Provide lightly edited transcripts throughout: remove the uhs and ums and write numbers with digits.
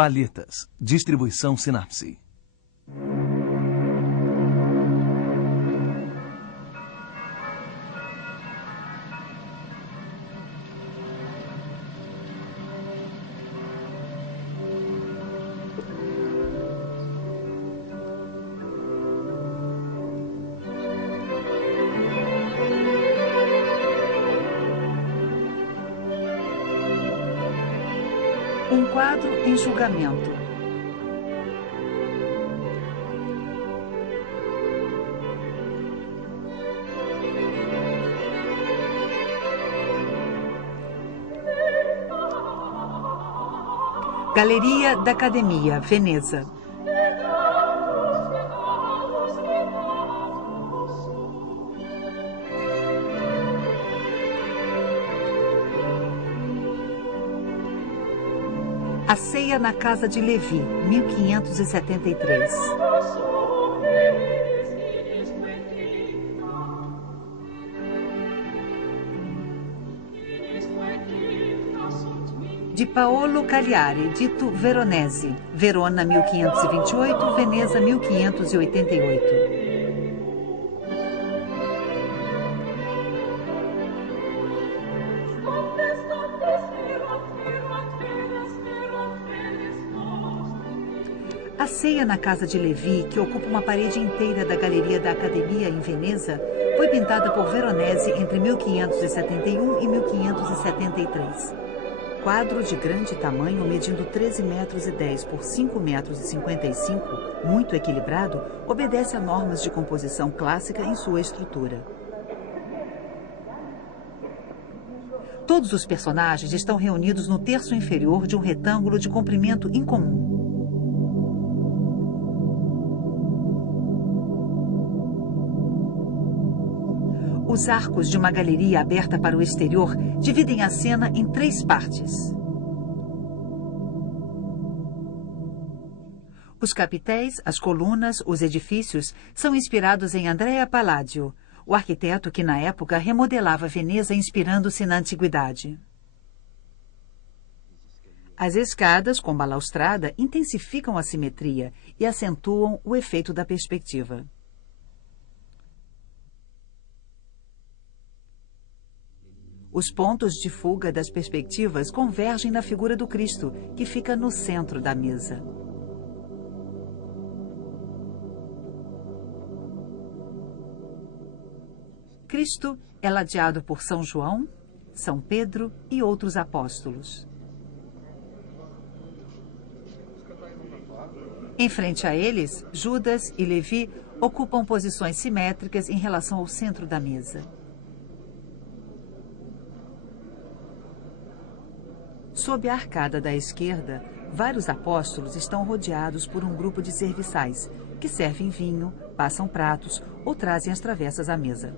Palhetas. Distribuição Sinapse. Um quadro em julgamento. Galeria da Academia, Veneza. A Ceia na Casa de Levi, 1573. De Paolo Cagliari, dito Veronese, Verona, 1528, Veneza, 1588. A Ceia na Casa de Levi, que ocupa uma parede inteira da Galeria da Academia em Veneza, foi pintada por Veronese entre 1571 e 1573. Quadro de grande tamanho, medindo 13,10 metros por 5,55 metros, muito equilibrado, obedece a normas de composição clássica em sua estrutura. Todos os personagens estão reunidos no terço inferior de um retângulo de comprimento incomum. Os arcos de uma galeria aberta para o exterior dividem a cena em 3 partes. Os capitéis, as colunas, os edifícios são inspirados em Andrea Palladio, o arquiteto que na época remodelava Veneza inspirando-se na antiguidade. As escadas, com balaustrada, intensificam a simetria e acentuam o efeito da perspectiva. Os pontos de fuga das perspectivas convergem na figura do Cristo, que fica no centro da mesa. Cristo é ladeado por São João, São Pedro e outros apóstolos. Em frente a eles, Judas e Levi ocupam posições simétricas em relação ao centro da mesa. Sob a arcada da esquerda, vários apóstolos estão rodeados por um grupo de serviçais, que servem vinho, passam pratos ou trazem as travessas à mesa.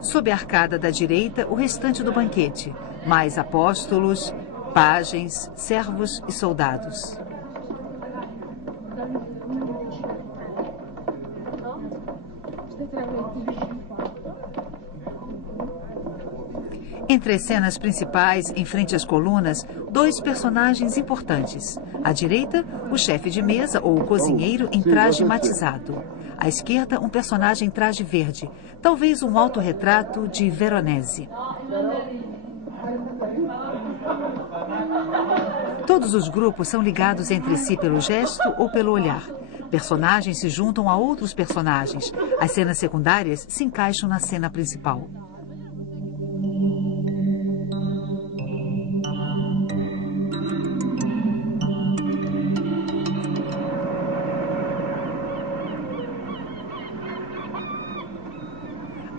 Sob a arcada da direita, o restante do banquete, mais apóstolos, pajens, servos e soldados. Entre as cenas principais, em frente às colunas, 2 personagens importantes. À direita, o chefe de mesa ou o cozinheiro em traje matizado. À esquerda, um personagem em traje verde, talvez um autorretrato de Veronese. Todos os grupos são ligados entre si pelo gesto ou pelo olhar. Personagens se juntam a outros personagens. As cenas secundárias se encaixam na cena principal.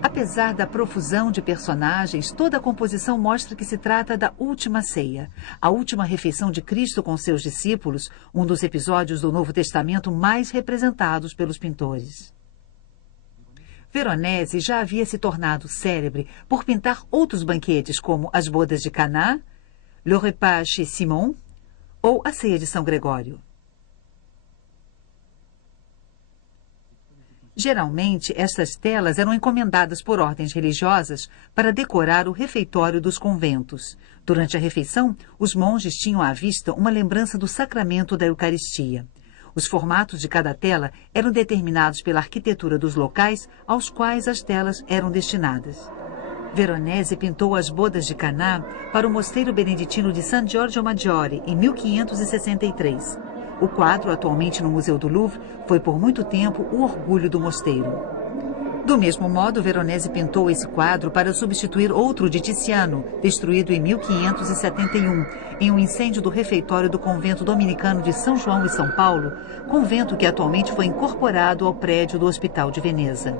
Apesar da profusão de personagens, toda a composição mostra que se trata da última ceia, a última refeição de Cristo com seus discípulos, um dos episódios do Novo Testamento mais representados pelos pintores. Veronese já havia se tornado célebre por pintar outros banquetes, como as bodas de Caná, Le Repas chez Simon ou a ceia de São Gregório. Geralmente, estas telas eram encomendadas por ordens religiosas para decorar o refeitório dos conventos. Durante a refeição, os monges tinham à vista uma lembrança do sacramento da Eucaristia. Os formatos de cada tela eram determinados pela arquitetura dos locais aos quais as telas eram destinadas. Veronese pintou as bodas de Caná para o mosteiro beneditino de San Giorgio Maggiore, em 1563. O quadro, atualmente no Museu do Louvre, foi por muito tempo o orgulho do mosteiro. Do mesmo modo, Veronese pintou esse quadro para substituir outro de Tiziano, destruído em 1571, em um incêndio do refeitório do convento dominicano de São João e São Paulo, convento que atualmente foi incorporado ao prédio do Hospital de Veneza.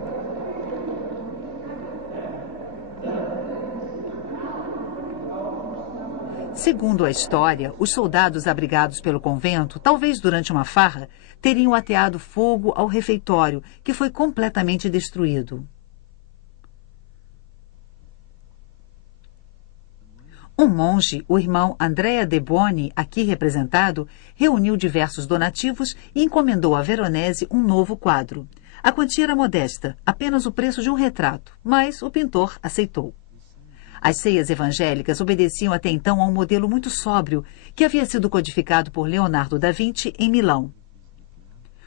Segundo a história, os soldados abrigados pelo convento, talvez durante uma farra, teriam ateado fogo ao refeitório, que foi completamente destruído. Um monge, o irmão Andrea de Boni, aqui representado, reuniu diversos donativos e encomendou a Veronese um novo quadro. A quantia era modesta, apenas o preço de um retrato, mas o pintor aceitou. As ceias evangélicas obedeciam até então a um modelo muito sóbrio, que havia sido codificado por Leonardo da Vinci em Milão.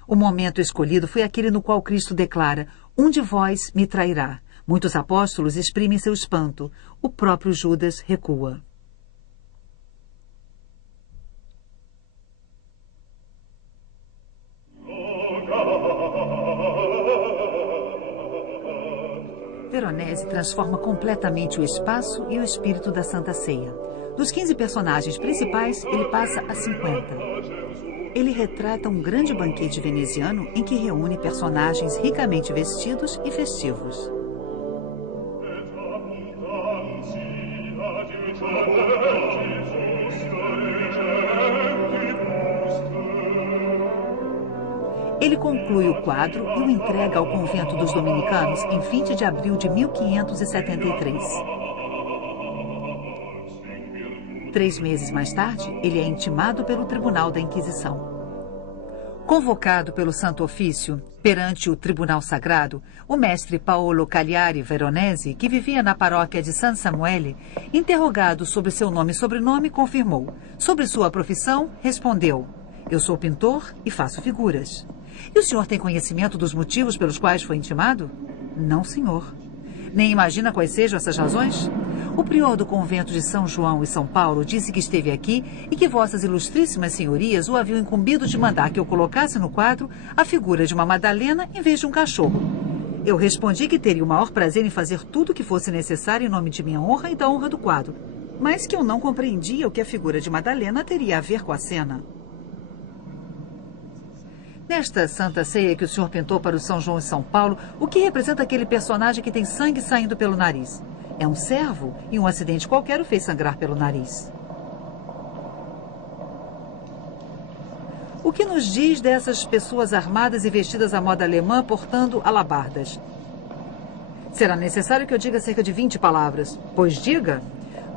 O momento escolhido foi aquele no qual Cristo declara: "Um de vós me trairá." Muitos apóstolos exprimem seu espanto. O próprio Judas recua. Veronese transforma completamente o espaço e o espírito da Santa Ceia. Dos 15 personagens principais, ele passa a 50. Ele retrata um grande banquete veneziano em que reúne personagens ricamente vestidos e festivos. Ele conclui o quadro e o entrega ao convento dos dominicanos em 20 de abril de 1573. 3 meses mais tarde, ele é intimado pelo Tribunal da Inquisição. Convocado pelo Santo Ofício perante o Tribunal Sagrado, o mestre Paolo Cagliari Veronese, que vivia na paróquia de San Samuele, interrogado sobre seu nome e sobrenome, confirmou. Sobre sua profissão, respondeu: "Eu sou pintor e faço figuras." "E o senhor tem conhecimento dos motivos pelos quais foi intimado?" "Não, senhor." "Nem imagina quais sejam essas razões?" "O prior do convento de São João e São Paulo disse que esteve aqui e que vossas ilustríssimas senhorias o haviam incumbido de mandar que eu colocasse no quadro a figura de uma Madalena em vez de um cachorro. Eu respondi que teria o maior prazer em fazer tudo o que fosse necessário em nome de minha honra e da honra do quadro, mas que eu não compreendia o que a figura de Madalena teria a ver com a cena." Nesta Santa Ceia que o senhor pintou para o São João e São Paulo, o que representa aquele personagem que tem sangue saindo pelo nariz? É um servo e um acidente qualquer o fez sangrar pelo nariz. O que nos diz dessas pessoas armadas e vestidas à moda alemã portando alabardas? Será necessário que eu diga cerca de 20 palavras. Pois diga.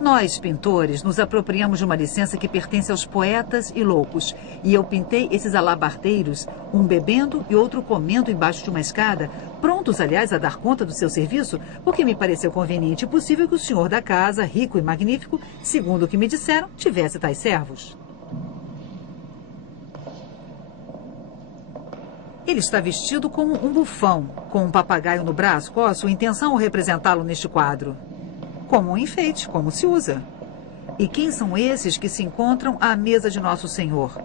Nós, pintores, nos apropriamos de uma licença que pertence aos poetas e loucos. E eu pintei esses alabardeiros, um bebendo e outro comendo embaixo de uma escada, prontos, aliás, a dar conta do seu serviço, porque me pareceu conveniente e possível que o senhor da casa, rico e magnífico, segundo o que me disseram, tivesse tais servos. Ele está vestido como um bufão, com um papagaio no braço. Qual a sua intenção ao representá-lo neste quadro? Como um enfeite, como se usa. E quem são esses que se encontram à mesa de Nosso Senhor?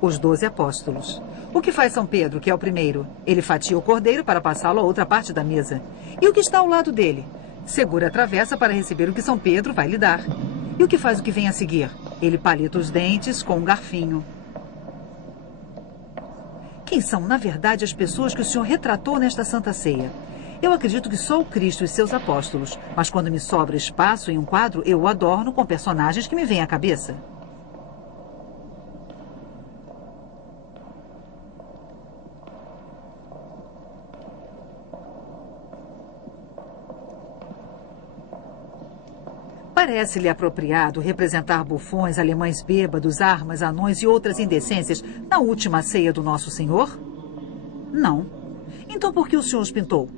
Os 12 apóstolos. O que faz São Pedro, que é o primeiro? Ele fatia o cordeiro para passá-lo a outra parte da mesa. E o que está ao lado dele? Segura a travessa para receber o que São Pedro vai lhe dar. E o que faz o que vem a seguir? Ele palita os dentes com um garfinho. Quem são, na verdade, as pessoas que o senhor retratou nesta Santa Ceia? Eu acredito que só o Cristo e seus apóstolos, mas quando me sobra espaço em um quadro, eu o adorno com personagens que me vêm à cabeça. Parece-lhe apropriado representar bufões, alemães bêbados, armas, anões e outras indecências na última ceia do Nosso Senhor? Não. Então Então por que o senhor os pintou?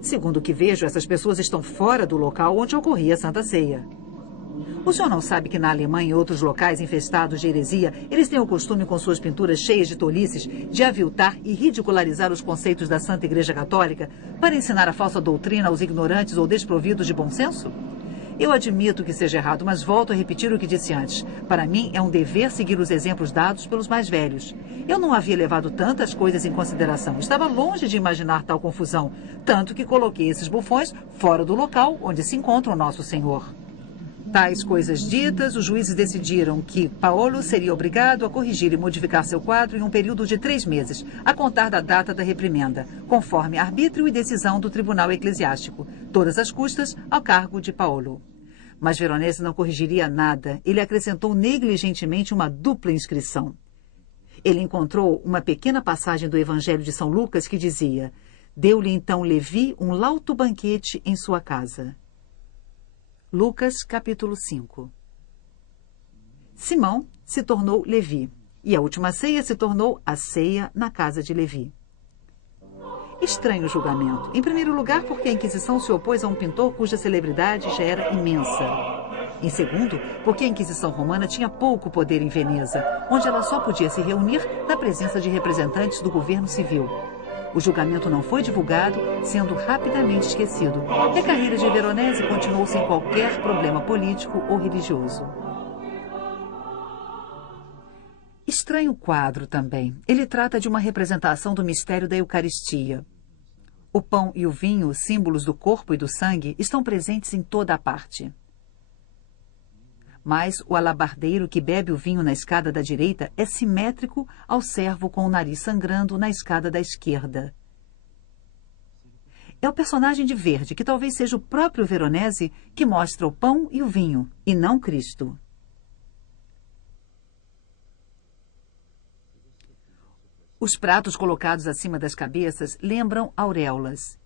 Segundo o que vejo, essas pessoas estão fora do local onde ocorria a Santa Ceia. O senhor não sabe que na Alemanha e outros locais infestados de heresia, eles têm o costume, com suas pinturas cheias de tolices, de aviltar e ridicularizar os conceitos da Santa Igreja Católica para ensinar a falsa doutrina aos ignorantes ou desprovidos de bom senso? Eu admito que seja errado, mas volto a repetir o que disse antes. Para mim, é um dever seguir os exemplos dados pelos mais velhos. Eu não havia levado tantas coisas em consideração. Estava longe de imaginar tal confusão, tanto que coloquei esses bufões fora do local onde se encontra o nosso Senhor. Tais coisas ditas, os juízes decidiram que Paolo seria obrigado a corrigir e modificar seu quadro em um período de 3 meses, a contar da data da reprimenda, conforme arbítrio e decisão do tribunal eclesiástico, todas as custas ao cargo de Paolo. Mas Veronese não corrigiria nada. Ele acrescentou negligentemente uma dupla inscrição. Ele encontrou uma pequena passagem do Evangelho de São Lucas que dizia: deu-lhe então Levi um lauto banquete em sua casa. Lucas, capítulo 5. Simão se tornou Levi, e a última ceia se tornou a ceia na casa de Levi. Estranho julgamento. Em primeiro lugar, porque a Inquisição se opôs a um pintor cuja celebridade já era imensa. Em segundo, porque a Inquisição romana tinha pouco poder em Veneza, onde ela só podia se reunir na presença de representantes do governo civil. O julgamento não foi divulgado, sendo rapidamente esquecido. E a carreira de Veronese continuou sem qualquer problema político ou religioso. Estranho quadro também. Ele trata de uma representação do mistério da Eucaristia. O pão e o vinho, símbolos do corpo e do sangue, estão presentes em toda a parte. Mas o alabardeiro que bebe o vinho na escada da direita é simétrico ao servo com o nariz sangrando na escada da esquerda. É o personagem de verde, que talvez seja o próprio Veronese, que mostra o pão e o vinho, e não Cristo. Os pratos colocados acima das cabeças lembram auréolas.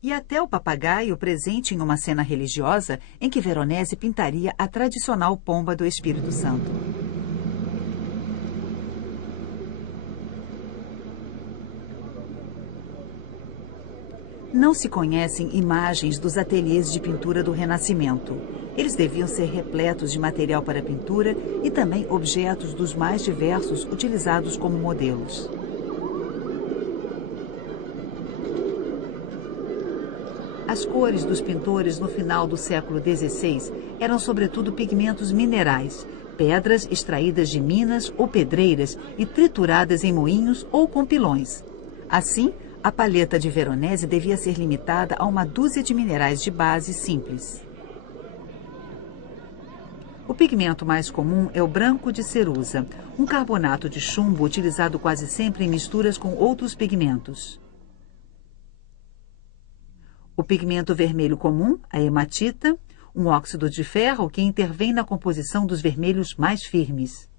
E até o papagaio presente em uma cena religiosa em que Veronese pintaria a tradicional pomba do Espírito Santo. Não se conhecem imagens dos ateliês de pintura do Renascimento. Eles deviam ser repletos de material para pintura e também objetos dos mais diversos utilizados como modelos. As cores dos pintores no final do século XVI eram sobretudo pigmentos minerais, pedras extraídas de minas ou pedreiras e trituradas em moinhos ou com pilões. Assim, a paleta de Veronese devia ser limitada a uma dúzia de minerais de base simples. O pigmento mais comum é o branco de cerusa, um carbonato de chumbo utilizado quase sempre em misturas com outros pigmentos. O pigmento vermelho comum, a hematita, um óxido de ferro que intervém na composição dos vermelhos mais firmes.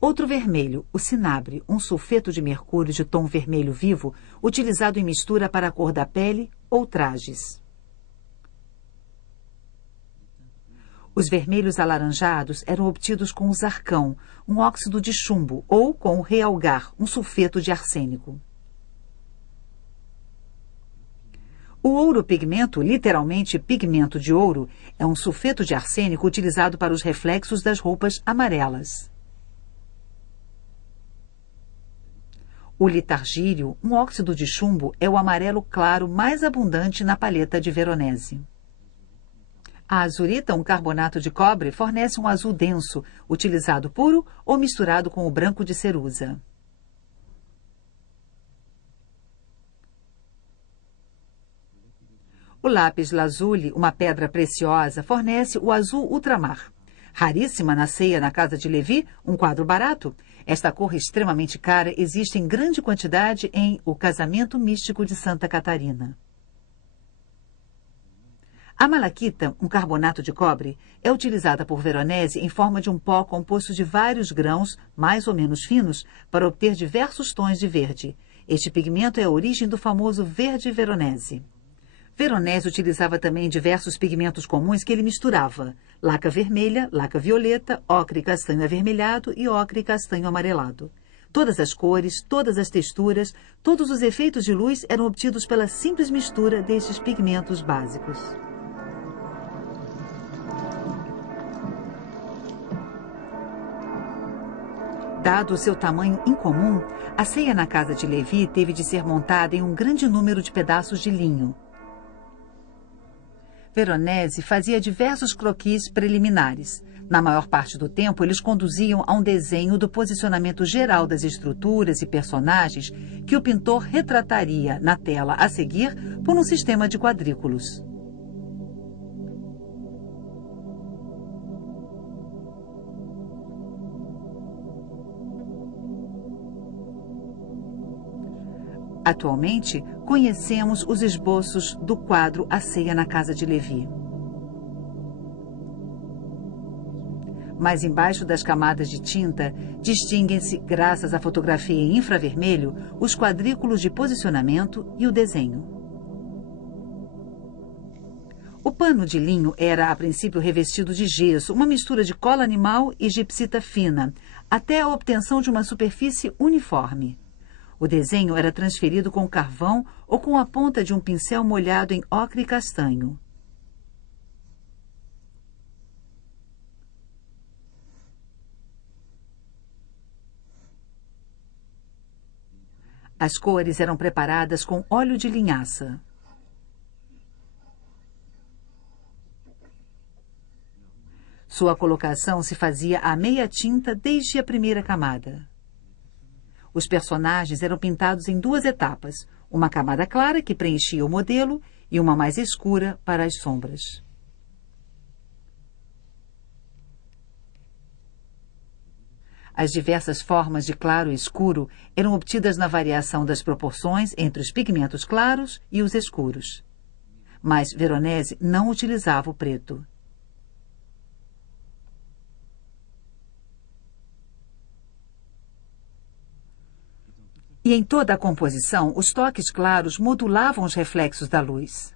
Outro vermelho, o cinabre, um sulfeto de mercúrio de tom vermelho vivo, utilizado em mistura para a cor da pele ou trajes. Os vermelhos alaranjados eram obtidos com o zarcão, um óxido de chumbo, ou com o realgar, um sulfeto de arsênico. O ouro pigmento, literalmente pigmento de ouro, é um sulfeto de arsênico utilizado para os reflexos das roupas amarelas. O litargílio, um óxido de chumbo, é o amarelo claro mais abundante na paleta de Veronese. A azurita, um carbonato de cobre, fornece um azul denso, utilizado puro ou misturado com o branco de cerusa. O lápis lazuli, uma pedra preciosa, fornece o azul ultramar. Raríssima na ceia na casa de Levi, um quadro barato. Esta cor extremamente cara existe em grande quantidade em O Casamento Místico de Santa Catarina. A malaquita, um carbonato de cobre, é utilizada por Veronese em forma de um pó composto de vários grãos, mais ou menos finos, para obter diversos tons de verde. Este pigmento é a origem do famoso verde Veronese. Veronese utilizava também diversos pigmentos comuns que ele misturava: laca vermelha, laca violeta, ocre castanho avermelhado e ocre castanho amarelado. Todas as cores, todas as texturas, todos os efeitos de luz eram obtidos pela simples mistura destes pigmentos básicos. Dado o seu tamanho incomum, a ceia na casa de Levi teve de ser montada em um grande número de pedaços de linho. Veronese fazia diversos croquis preliminares. Na maior parte do tempo, eles conduziam a um desenho do posicionamento geral das estruturas e personagens que o pintor retrataria na tela a seguir por um sistema de quadrículos. Atualmente, conhecemos os esboços do quadro A Ceia na Casa de Levi. Mas embaixo das camadas de tinta, distinguem-se, graças à fotografia em infravermelho, os quadrículos de posicionamento e o desenho. O pano de linho era, a princípio, revestido de gesso, uma mistura de cola animal e gipsita fina, até a obtenção de uma superfície uniforme. O desenho era transferido com carvão ou com a ponta de um pincel molhado em ocre e castanho. As cores eram preparadas com óleo de linhaça. Sua colocação se fazia à meia tinta desde a primeira camada. Os personagens eram pintados em duas etapas, uma camada clara que preenchia o modelo e uma mais escura para as sombras. As diversas formas de claro e escuro eram obtidas na variação das proporções entre os pigmentos claros e os escuros. Mas Veronese não utilizava o preto. E em toda a composição, os toques claros modulavam os reflexos da luz.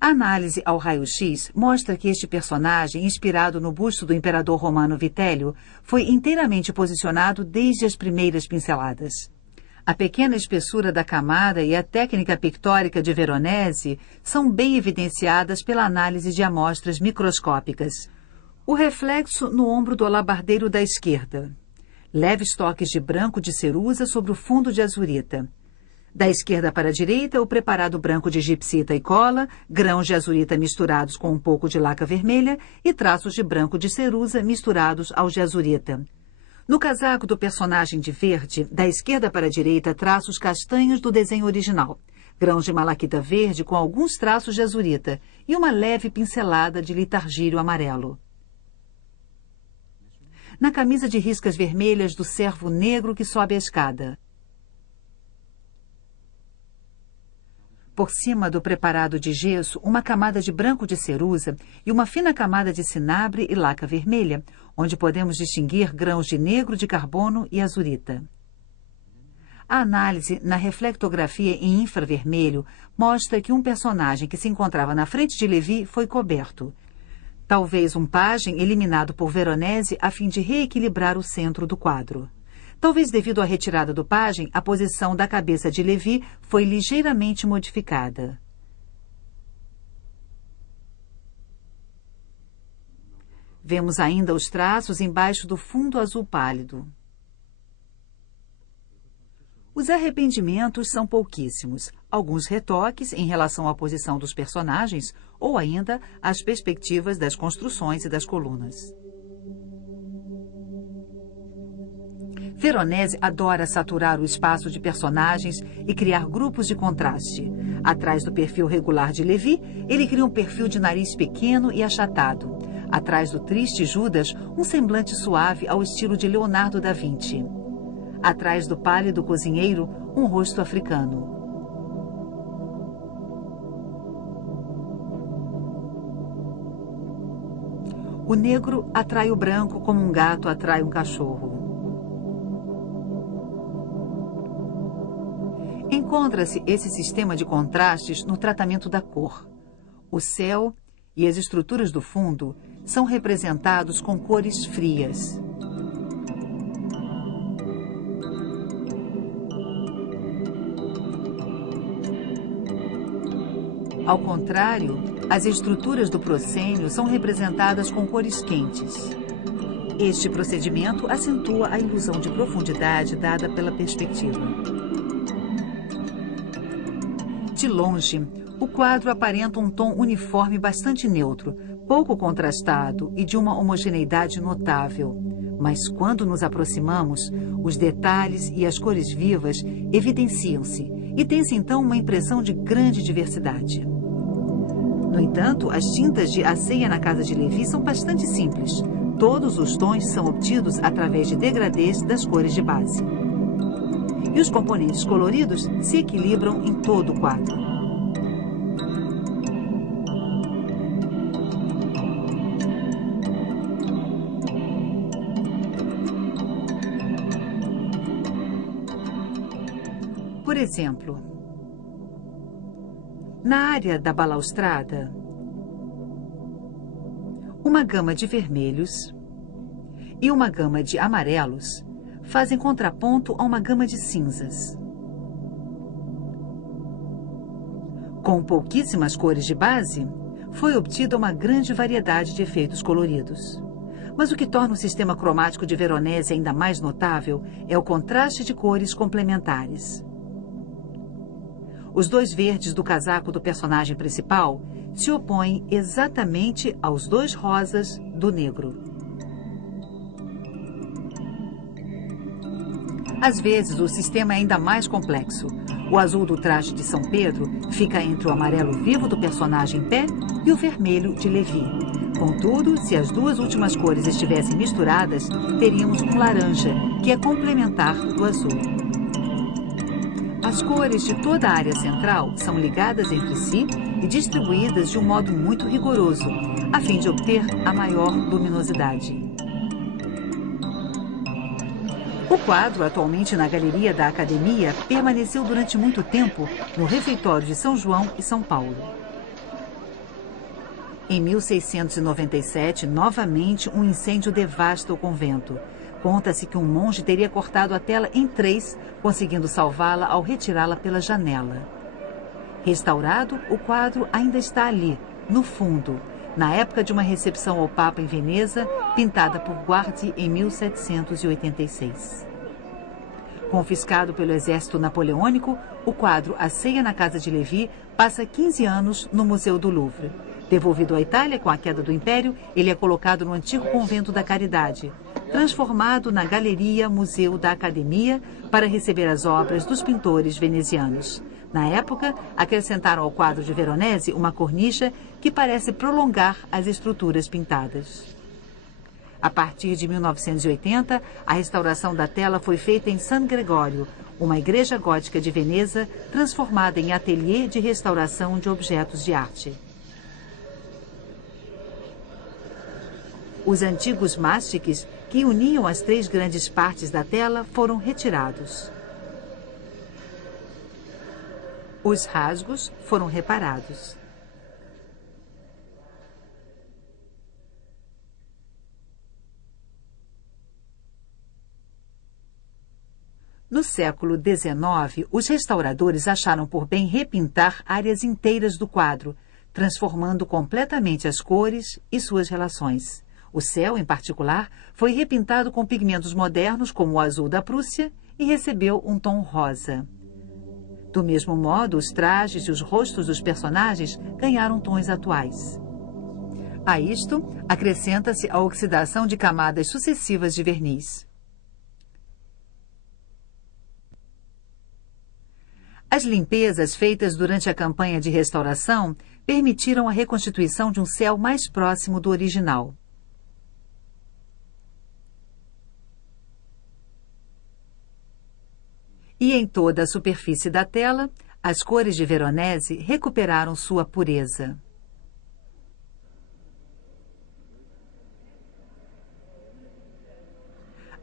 A análise ao raio-x mostra que este personagem, inspirado no busto do imperador romano Vitélio, foi inteiramente posicionado desde as primeiras pinceladas. A pequena espessura da camada e a técnica pictórica de Veronese são bem evidenciadas pela análise de amostras microscópicas. O reflexo no ombro do alabardeiro da esquerda. Leves toques de branco de cerusa sobre o fundo de azurita. Da esquerda para a direita, o preparado branco de gipsita e cola, grãos de azurita misturados com um pouco de laca vermelha e traços de branco de cerusa misturados aos de azurita. No casaco do personagem de verde, da esquerda para a direita, traços castanhos do desenho original, grãos de malaquita verde com alguns traços de azurita e uma leve pincelada de litargírio amarelo. Na camisa de riscas vermelhas do servo negro que sobe a escada. Por cima do preparado de gesso, uma camada de branco de cerusa e uma fina camada de cinabre e laca vermelha, onde podemos distinguir grãos de negro de carbono e azurita. A análise na reflectografia em infravermelho mostra que um personagem que se encontrava na frente de Levi foi coberto. Talvez um pajem eliminado por Veronese a fim de reequilibrar o centro do quadro. Talvez devido à retirada do pajem, a posição da cabeça de Levi foi ligeiramente modificada. Vemos ainda os traços embaixo do fundo azul pálido. Os arrependimentos são pouquíssimos, alguns retoques em relação à posição dos personagens ou ainda às perspectivas das construções e das colunas. Veronese adora saturar o espaço de personagens e criar grupos de contraste. Atrás do perfil regular de Levi, ele cria um perfil de nariz pequeno e achatado. Atrás do triste Judas, um semblante suave ao estilo de Leonardo da Vinci. Atrás do pálido cozinheiro, um rosto africano. O negro atrai o branco como um gato atrai um cachorro. Encontra-se esse sistema de contrastes no tratamento da cor. O céu e as estruturas do fundo são representados com cores frias. Ao contrário, as estruturas do proscênio são representadas com cores quentes. Este procedimento acentua a ilusão de profundidade dada pela perspectiva. De longe, o quadro aparenta um tom uniforme bastante neutro, pouco contrastado e de uma homogeneidade notável. Mas quando nos aproximamos, os detalhes e as cores vivas evidenciam-se e tem-se então uma impressão de grande diversidade. No entanto, as tintas de A Ceia na Casa de Levi são bastante simples. Todos os tons são obtidos através de degradês das cores de base. E os componentes coloridos se equilibram em todo o quadro. Por exemplo, na área da balaustrada, uma gama de vermelhos e uma gama de amarelos fazem contraponto a uma gama de cinzas. Com pouquíssimas cores de base, foi obtida uma grande variedade de efeitos coloridos. Mas o que torna o sistema cromático de Veronese ainda mais notável é o contraste de cores complementares. Os dois verdes do casaco do personagem principal se opõem exatamente aos dois rosas do negro. Às vezes, o sistema é ainda mais complexo. O azul do traje de São Pedro fica entre o amarelo vivo do personagem em pé e o vermelho de Levi. Contudo, se as duas últimas cores estivessem misturadas, teríamos um laranja, que é complementar do azul. As cores de toda a área central são ligadas entre si e distribuídas de um modo muito rigoroso, a fim de obter a maior luminosidade. O quadro, atualmente na Galeria da Academia, permaneceu durante muito tempo no refeitório de São João e São Paulo. Em 1697, novamente um incêndio devasta o convento. Conta-se que um monge teria cortado a tela em 3, conseguindo salvá-la ao retirá-la pela janela. Restaurado, o quadro ainda está ali, no fundo, na época de uma recepção ao Papa em Veneza, pintada por Guardi em 1786. Confiscado pelo exército napoleônico, o quadro A Ceia na Casa de Levi passa 15 anos no Museu do Louvre. Devolvido à Itália com a queda do Império, ele é colocado no antigo convento da Caridade, transformado na Galeria Museu da Academia para receber as obras dos pintores venezianos. Na época, acrescentaram ao quadro de Veronese uma cornicha que parece prolongar as estruturas pintadas. A partir de 1980, a restauração da tela foi feita em San Gregório, uma igreja gótica de Veneza transformada em ateliê de restauração de objetos de arte. Os antigos mástiques que uniam as 3 grandes partes da tela foram retirados. Os rasgos foram reparados. No século XIX, os restauradores acharam por bem repintar áreas inteiras do quadro, transformando completamente as cores e suas relações. O céu, em particular, foi repintado com pigmentos modernos, como o azul da Prússia, e recebeu um tom rosa. Do mesmo modo, os trajes e os rostos dos personagens ganharam tons atuais. A isto, acrescenta-se a oxidação de camadas sucessivas de verniz. As limpezas feitas durante a campanha de restauração permitiram a reconstituição de um céu mais próximo do original. E em toda a superfície da tela, as cores de Veronese recuperaram sua pureza.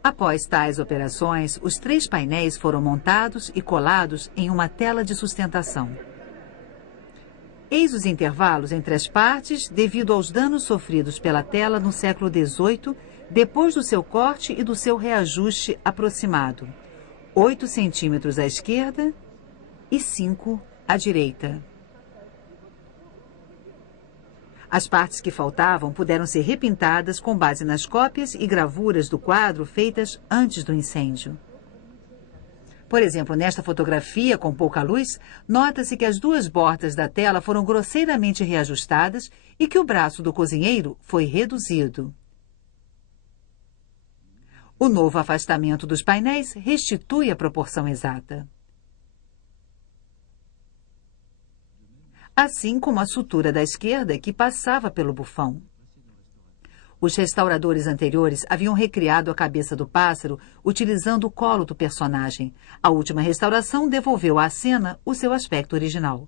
Após tais operações, os 3 painéis foram montados e colados em uma tela de sustentação. Eis os intervalos entre as partes devido aos danos sofridos pela tela no século XVIII, depois do seu corte e do seu reajuste aproximado. 8 centímetros à esquerda e 5 à direita. As partes que faltavam puderam ser repintadas com base nas cópias e gravuras do quadro feitas antes do incêndio. Por exemplo, nesta fotografia, com pouca luz, nota-se que as duas bordas da tela foram grosseiramente reajustadas e que o braço do cozinheiro foi reduzido. O novo afastamento dos painéis restitui a proporção exata. Assim como a sutura da esquerda que passava pelo bufão. Os restauradores anteriores haviam recriado a cabeça do pássaro utilizando o colo do personagem. A última restauração devolveu à cena o seu aspecto original.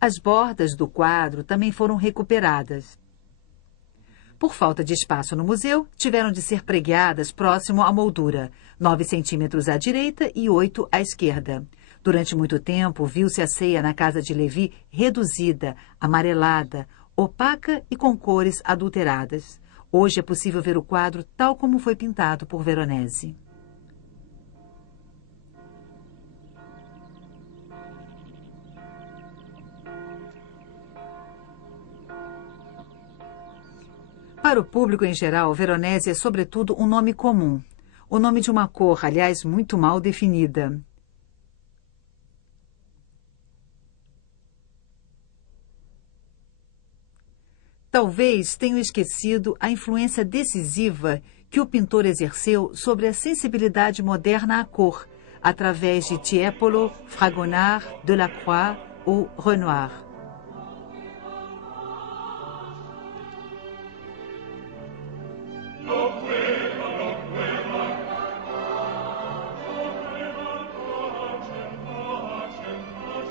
As bordas do quadro também foram recuperadas. Por falta de espaço no museu, tiveram de ser pregueadas próximo à moldura, 9 centímetros à direita e 8 à esquerda. Durante muito tempo, viu-se a ceia na casa de Lévy reduzida, amarelada, opaca e com cores adulteradas. Hoje é possível ver o quadro tal como foi pintado por Veronese. Para o público em geral, Veronese é sobretudo um nome comum. O nome de uma cor, aliás, muito mal definida. Talvez tenham esquecido a influência decisiva que o pintor exerceu sobre a sensibilidade moderna à cor, através de Tiepolo, Fragonard, Delacroix ou Renoir.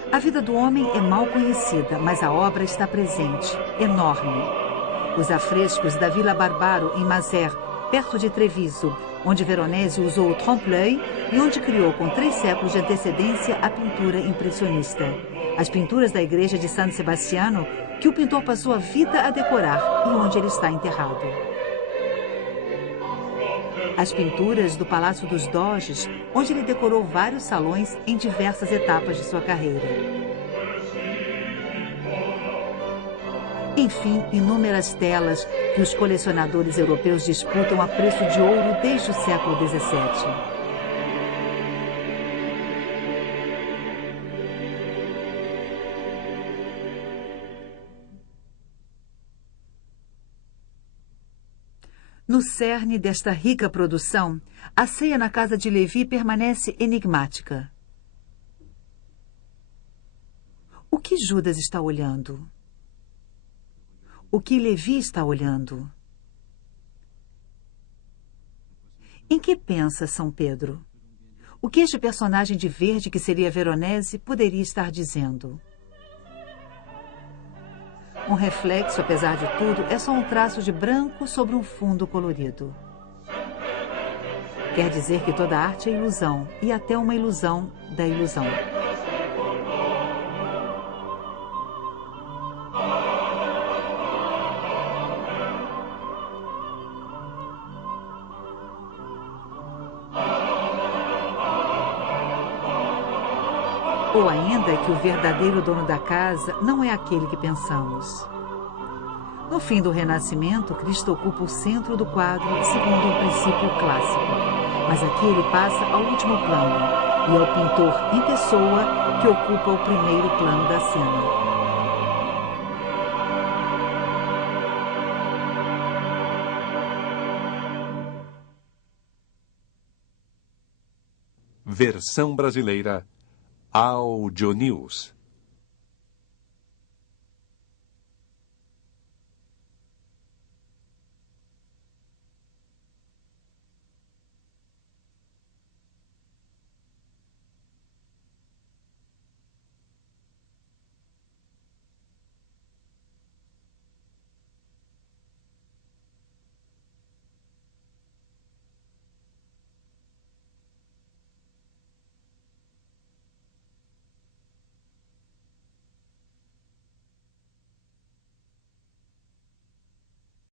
A vida do homem é mal conhecida, mas a obra está presente, enorme. Os afrescos da Vila Barbaro, em Mazères, perto de Treviso, onde Veronese usou o trompe-l'œil e onde criou com 3 séculos de antecedência a pintura impressionista. As pinturas da igreja de San Sebastiano, que o pintor passou a vida a decorar e onde ele está enterrado. As pinturas do Palácio dos Doges, onde ele decorou vários salões em diversas etapas de sua carreira. Enfim, inúmeras telas que os colecionadores europeus disputam a preço de ouro desde o século XVII. No cerne desta rica produção, a ceia na casa de Lévy permanece enigmática. O que Judas está olhando? O que Lévy está olhando? Em que pensa São Pedro? O que este personagem de verde, que seria Veronese, poderia estar dizendo? Um reflexo, apesar de tudo, é só um traço de branco sobre um fundo colorido. Quer dizer que toda arte é ilusão, e até uma ilusão da ilusão. Ou ainda que o verdadeiro dono da casa não é aquele que pensamos. No fim do Renascimento, Cristo ocupa o centro do quadro, segundo um princípio clássico. Mas aqui ele passa ao último plano, e é o pintor em pessoa que ocupa o primeiro plano da cena. Versão brasileira Audio News.